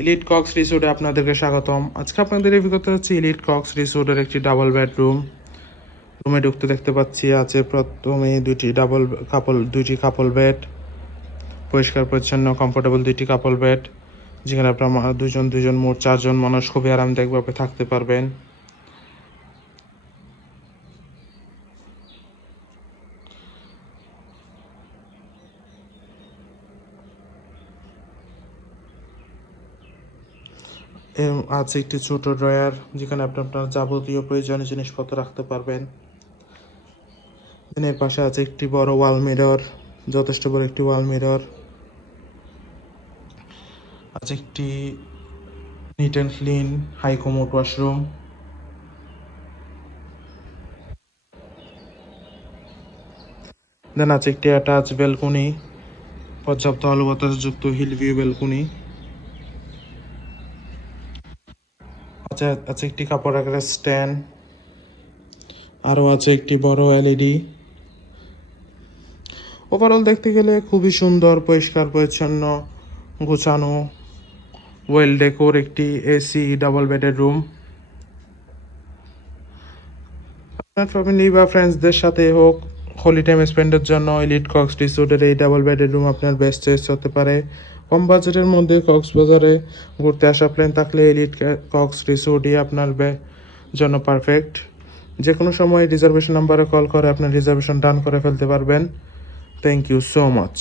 Elite Cox রিসোর্টে আপনাদেরকে স্বাগতম। আজকে আপনাদের অভিজ্ঞতা হচ্ছে এলিট কক্স রিসোর্টের একটি ডাবল বেডরুম রুমে ঢুকতে দেখতে পাচ্ছি আছে প্রথমে দুটি ডাবল কাপল দুইটি কাপল বেড পরিষ্কার, পরিচ্ছন্ন কমফোর্টেবল দুইটি কাপল বেড যেখানে আপনার দুজন দুজন মোট চারজন মানুষ খুবই আরামদায়কভাবে থাকতে পারবেন। আছে একটি ছোট ড্রয়ার যেখানে আপনি আপনার যাবতীয় প্রয়োজনীয় জিনিসপত্র রাখতে পারবেন। এর পাশে আছে একটি বড় ওয়াল মিরর, যথেষ্ট বড় একটি ওয়াল মিরর। আছে একটি neat and clean high commode washroom then আছে একটি অ্যাটাচ ব্যালকনি পর্যাপ্ত আলো বাতাসযুক্ত হিল ভিউ ব্যালকনি আছে আছে একটি কাপড় রাখার স্ট্যান্ড আরও আছে একটি বড় এলইডি। ওভারঅল দেখতে গেলে খুবই সুন্দর, পরিষ্কার, পরিচ্ছন্ন, গোছানো ওয়েল ডেকোর একটি এসি ডাবল বেডের রুম আপনার ফ্যামিলি বা ফ্রেন্ডসদের সাথে হোক হোলি টাইম স্পেন্ডের জন্য এলিট কক্স রিসোর্টের এই ডাবল বেডের রুম আপনার বেস্ট চয়েস হতে পারে। কম বাজেটের মধ্যে কক্সবাজারে ঘুরতে আসা প্ল্যান থাকলে এলিট কক্স রিসোর্টই আপনার জন্য পারফেক্ট যে কোনো সময় রিজার্ভেশন নাম্বারে কল করে, আপনার রিজার্ভেশন ডান করে ফেলতে পারবেন। Thank you so much